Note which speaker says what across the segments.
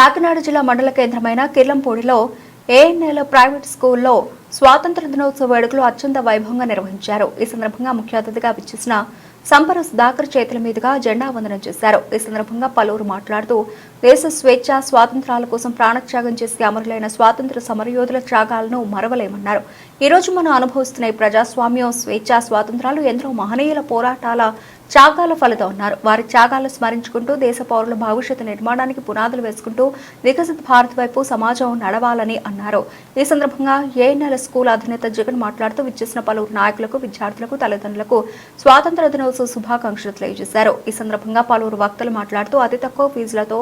Speaker 1: కాకినాడ జిల్లా మండల కేంద్రమైన కిర్లంపూడిలో ఏఎన్ఎల్ ప్రైవేట్ స్కూల్లో స్వాతంత్ర దినోత్సవ వేడుకలు అత్యంత వైభవంగా నిర్వహించారు. ఈ సందర్భంగా ముఖ్య అతిథిగా విచ్చేసిన సంపర సుధాకర్ చేతుల మీదుగా జెండా వందనం చేశారు. ఈ సందర్భంగా పలువురు మాట్లాడుతూ దేశ స్వేచ్ఛ స్వాతంత్రాల కోసం ప్రాణత్యాగం చేసే అమరులైన స్వాతంత్ర సమరయోధుల త్యాగాలను మరవలేమన్నారు. ఈ రోజు మనం అనుభవిస్తున్న ఈ ప్రజాస్వామ్యం స్వేచ్ఛ స్వాతంత్రాలు ఎందరో మహనీయుల పోరాటాల త్యాగాల ఫలితం అన్నారు వారి త్యాగాలను స్మరించుకుంటూ దేశ పౌరుల భవిష్యత్తు నిర్మాణానికి పునాదులు వేసుకుంటూ వికసిత భారత్ వైపు సమాజం నడవాలని అన్నారు. ఈ సందర్భంగా ఏఎన్ఎల్ స్కూల్ అధినేత జగన్ మాట్లాడుతూ విచ్చేసిన పలువురు నాయకులకు విద్యార్థులకు తల్లిదండ్రులకు స్వాతంత్ర దినోత్సవ శుభాకాంక్షలు తెలియజేశారు. ఈ సందర్భంగా పలువురు వక్తలు మాట్లాడుతూ అతి తక్కువ ఫీజులతో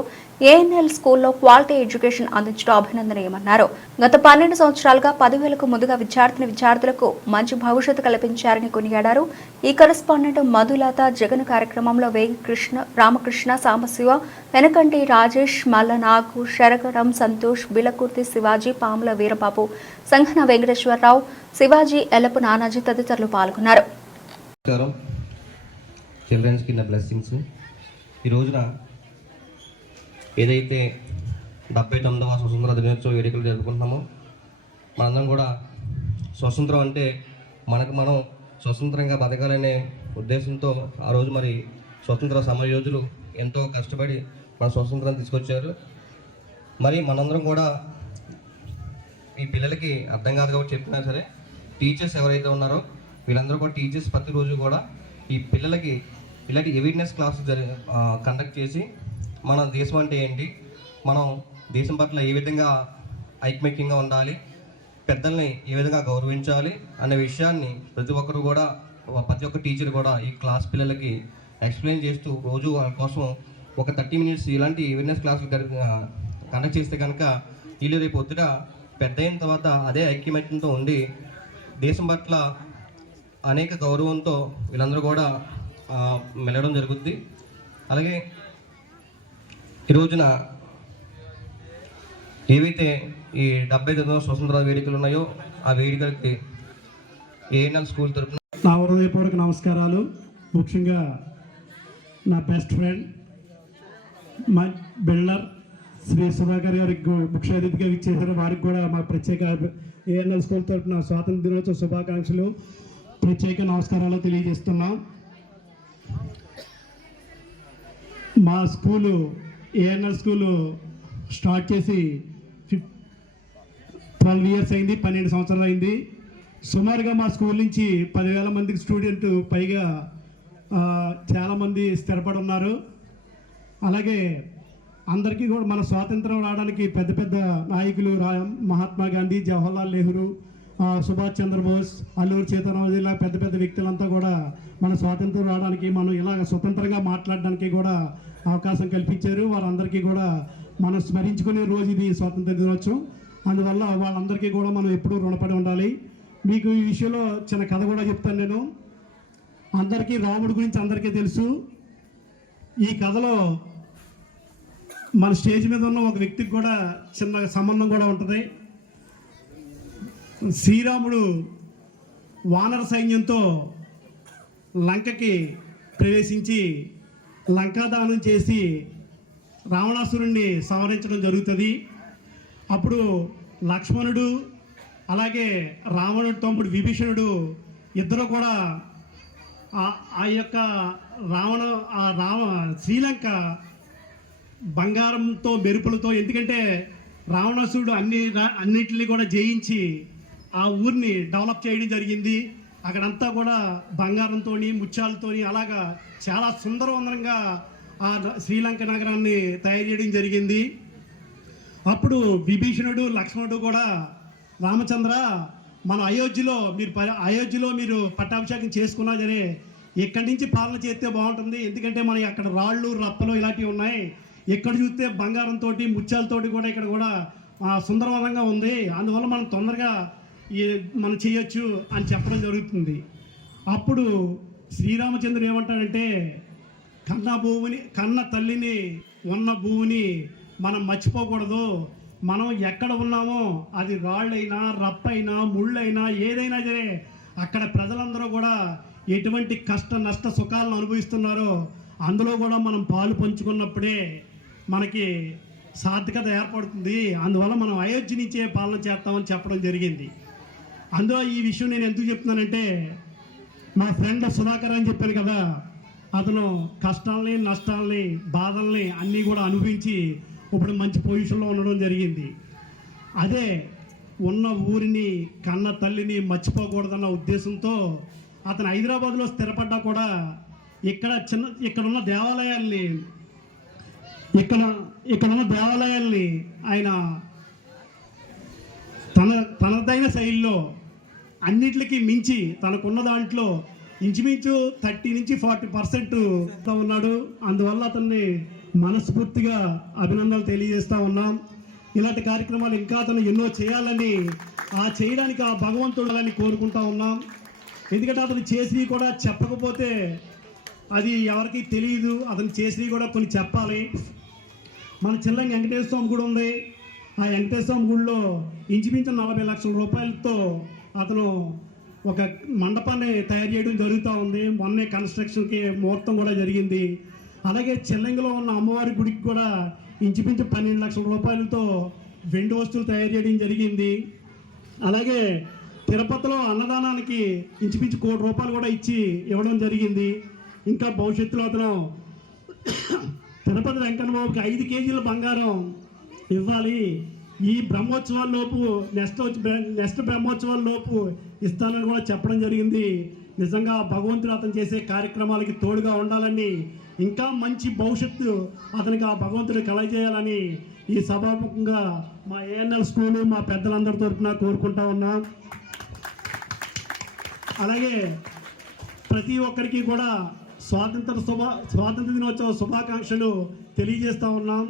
Speaker 1: ఏఎన్ఎల్ స్కూల్లో క్వాలిటీ ఎడ్యుకేషన్ అందించడం అభినందనీయమన్నారు. గత పన్నెండు సంవత్సరాలుగా పదివేలకు ముందుగా విద్యార్థిని విద్యార్థులకు మంచి భవిష్యత్తు కల్పించారని కొనియాడారు. ఈ కరెస్పాండెంట్ మధులత జగన్ కార్యక్రమంలో వేయి కృష్ణ రామకృష్ణ సాంబశివ వెనకంటి రాజేష్ మల్ల నాగు శరగరం సంతోష్ బిలకుర్తి శివాజీ పాముల వీరబాబు సంఘన వెంకటేశ్వరరావు శివాజీ ఎలపు నానాజీ తదితరులు పాల్గొన్నారు.
Speaker 2: నమస్కారం. చిల్డ్రన్స్కి బ్లెస్సింగ్స్ ఈ రోజున ఏదైతే డెబ్బై తొమ్మిదవ స్వతంత్ర దినోత్సవ వేడుకలు జరుపుకుంటున్నామో మనందరం కూడా స్వతంత్రం అంటే మనకు మనం స్వతంత్రంగా బతకాలనే ఉద్దేశంతో ఆ రోజు మరి స్వతంత్ర సమరయోధులు ఎంతో కష్టపడి మన స్వతంత్రం తీసుకొచ్చారు. మరి మనందరం కూడా ఈ పిల్లలకి అర్థం కాదు కాబట్టి చెప్తున్నా సరే టీచర్స్ ఎవరైతే ఉన్నారో వీళ్ళందరూ కూడా టీచర్స్ ప్రతిరోజు కూడా ఈ పిల్లలకి ఇలాంటి అవేర్నెస్ క్లాసులు జరి కండక్ట్ చేసి మన దేశం అంటే ఏంటి మనం దేశం పట్ల ఏ విధంగా ఐకమత్యంగా ఉండాలి పెద్దల్ని ఏ విధంగా గౌరవించాలి అనే విషయాన్ని ప్రతి ఒక్కరు కూడా ప్రతి ఒక్క టీచర్ కూడా ఈ క్లాస్ పిల్లలకి ఎక్స్ప్లెయిన్ చేస్తూ రోజు వాళ్ళ కోసం ఒక థర్టీ మినిట్స్ ఇలాంటి అవేర్నెస్ క్లాసులు కండక్ట్ చేస్తే కనుక వీళ్ళు రేపు పొద్దుట పెద్ద అయిన తర్వాత అదే ఐక్యమత్యంతో ఉండి దేశం పట్ల అనేక గౌరవంతో వీళ్ళందరూ కూడా ఆ, మెలగడం జరుగుద్ది. అలాగే ఈ రోజున ఏవైతే ఈ డెబ్బై తొమ్మిదవ స్వతంత్ర వేడుకలు ఉన్నాయో ఆ వేడుకలకి ఏఎన్ఎల్ స్కూల్ తరపున
Speaker 3: నా హృదయపూర్వక నమస్కారాలు. ముఖ్యంగా నా బెస్ట్ ఫ్రెండ్ మా బిల్డర్ శ్రీ సుధాకర్ గారికి ముఖ్య అతిథిగా ఇచ్చేసారు వారికి కూడా మా ప్రత్యేక ఏఎన్ఎల్ స్కూల్ తరపున స్వాతంత్ర దినోత్సవ శుభాకాంక్షలు. ప్రత్యేక నమస్కారాలు తెలియజేస్తున్నాం. మా స్కూలు ఏఎన్ఎల్ స్కూలు స్టార్ట్ చేసి ఫిఫ్ ట్వెల్వ్ ఇయర్స్ అయింది పన్నెండు సంవత్సరాలు అయింది. సుమారుగా మా స్కూల్ నుంచి పదివేల మందికి స్టూడెంట్ పైగా చాలామంది స్థిరపడి ఉన్నారు అలాగే అందరికీ కూడా మన స్వాతంత్రం రావడానికి పెద్ద పెద్ద నాయకులు మహాత్మా గాంధీ జవహర్లాల్ నెహ్రూ సుభాష్ చంద్రబోస్ అల్లూరు సీతారామరాజు ఇలా పెద్ద పెద్ద వ్యక్తులంతా కూడా మన స్వాతంత్రం రావడానికి మనం ఇలాగ స్వతంత్రంగా మాట్లాడడానికి కూడా అవకాశం కల్పించారు. వారందరికీ కూడా మనం స్మరించుకునే రోజు ఇది స్వాతంత్ర దినోత్సవం. అందువల్ల వాళ్ళందరికీ కూడా మనం ఎప్పుడూ రుణపడి ఉండాలి. మీకు ఈ విషయంలో చిన్న కథ కూడా చెప్తాను నేను. అందరికీ రాముడి గురించి అందరికీ తెలుసు. ఈ కథలో మన స్టేజ్ మీద ఉన్న ఒక వ్యక్తికి కూడా చిన్న సంబంధం కూడా ఉంటుంది. శ్రీరాముడు వానర సైన్యంతో లంకకి ప్రవేశించి లంకాదానం చేసి రావణాసురుణ్ణి సంహరించడం జరుగుతుంది. అప్పుడు లక్ష్మణుడు అలాగే రావణుడు తమ్ముడు విభీషణుడు ఇద్దరు కూడా ఆ- ఆ యొక్క రావణ ఆ రావ శ్రీలంక బంగారంతో మెరుపులతో ఎందుకంటే రావణాసుడు అన్ని రా- అన్నిటిని కూడా జయించి ఆ ఊరిని డెవలప్ చేయడం జరిగింది. అక్కడంతా కూడా బంగారంతో ముత్యాలతోని అలాగా చాలా సుందరవందరంగా ఆ శ్రీలంక నగరాన్ని తయారు చేయడం జరిగింది. అప్పుడు విభీషణుడు లక్ష్మణుడు కూడా రామచంద్ర మన అయోధ్యలో మీరు ప- అయోధ్యలో మీరు పట్టాభిషేకం చేసుకున్నదని ఇక్కడి నుంచి పాలన చేస్తే బాగుంటుంది. ఎందుకంటే మనకి అక్కడ రాళ్ళు రప్పలు ఇలాంటివి ఉన్నాయి. ఎక్కడ చూస్తే బంగారంతో ముత్యాలతోటి కూడా ఇక్కడ కూడా సుందరవనంగా ఉంది. అందువల్ల మనం తొందరగా మనం చేయొచ్చు అని చెప్పడం జరుగుతుంది. అప్పుడు శ్రీరామచంద్రుడు ఏమంటాడంటే కన్న భూమిని కన్న తల్లిని ఉన్న భూమిని మనం మర్చిపోకూడదు. మనం ఎక్కడ ఉన్నామో అది రాళ్ళైనా రప్పైనా ముళ్ళైనా ఏదైనా సరే అక్కడ ప్రజలందరూ కూడా ఎటువంటి కష్ట నష్ట సుఖాలను అనుభవిస్తున్నారో అందులో కూడా మనం పాలు పంచుకున్నప్పుడే మనకి సార్థకత ఏర్పడుతుంది. అందువల్ల మనం అయోధ్య నుంచే పాలన చేస్తామని చెప్పడం జరిగింది. అందులో ఈ విషయం నేను ఎందుకు చెప్తున్నానంటే మా ఫ్రెండ్ సుధాకర్ అని చెప్పాను కదా అతను కష్టాలని నష్టాలని బాధల్ని అన్నీ కూడా అనుభవించి ఇప్పుడు మంచి పొజిషన్లో ఉండడం జరిగింది. అదే ఉన్న ఊరిని కన్న తల్లిని మర్చిపోకూడదన్న ఉద్దేశంతో అతను హైదరాబాద్లో స్థిరపడ్డా కూడా ఇక్కడ చిన్న ఇక్కడ ఉన్న దేవాలయాల్ని ఇక్కడ ఇక్కడ ఉన్న దేవాలయాల్ని ఆయన తన తనదైన శైలిలో అన్నిటికీ మించి తనకున్న దాంట్లో ఇంచుమించు థర్టీ నుంచి ఫార్టీ పర్సెంట్ ఉన్నాడు. అందువల్ల అతన్ని మనస్ఫూర్తిగా అభినందనలు తెలియజేస్తా ఉన్నాం. ఇలాంటి కార్యక్రమాలు ఇంకా అతను ఎన్నో చేయాలని ఆ చేయడానికి ఆ భగవంతుడాలని కోరుకుంటా ఉన్నాం. ఎందుకంటే అతను చేసినవి కూడా చెప్పకపోతే అది ఎవరికి తెలియదు. అతను చేసినవి కూడా కొన్ని చెప్పాలి. మన చిల్లంగి వెంకటేశ్వర స్వామి గుడి ఉంది. ఆ వెంకటేశ్వర స్వామి గుడిలో ఇంచుమించు నలభై లక్షల రూపాయలతో అతను ఒక మండపాన్ని తయారు చేయడం జరుగుతూ ఉంది. మొన్నే కన్స్ట్రక్షన్కి ముహూర్తం కూడా జరిగింది. అలాగే చిల్లంగిలో ఉన్న అమ్మవారి గుడికి కూడా ఇంచుమించు పన్నెండు లక్షల రూపాయలతో వెండి వస్తువులు తయారు చేయడం జరిగింది. అలాగే తిరుపతిలో అన్నదానానికి ఇంచుమించు కోటి రూపాయలు కూడా ఇచ్చి ఇవ్వడం జరిగింది. ఇంకా భవిష్యత్తులో అతను తిరుపతి వెంకన్నబాబుకి ఐదు కేజీల బంగారం ఇవ్వాలి. ఈ బ్రహ్మోత్సవాల లోపు నెక్స్ట్ నెక్స్ట్ బ్రహ్మోత్సవాల లోపు ఇస్తానని కూడా చెప్పడం జరిగింది. నిజంగా భగవంతుడు అతను చేసే కార్యక్రమాలకి తోడుగా ఉండాలని ఇంకా మంచి భవిష్యత్తు అతనికి ఆ భగవంతుడు కలగజేయాలని ఈ సభాముఖంగా మా ఏఎన్ఎల్ స్కూలు మా పెద్దలందరి తరఫున కోరుకుంటా ఉన్నాం. అలాగే ప్రతి ఒక్కరికి కూడా స్వాతంత్ర శుభ స్వాతంత్ర దినోత్సవ శుభాకాంక్షలు తెలియజేస్తా ఉన్నాం.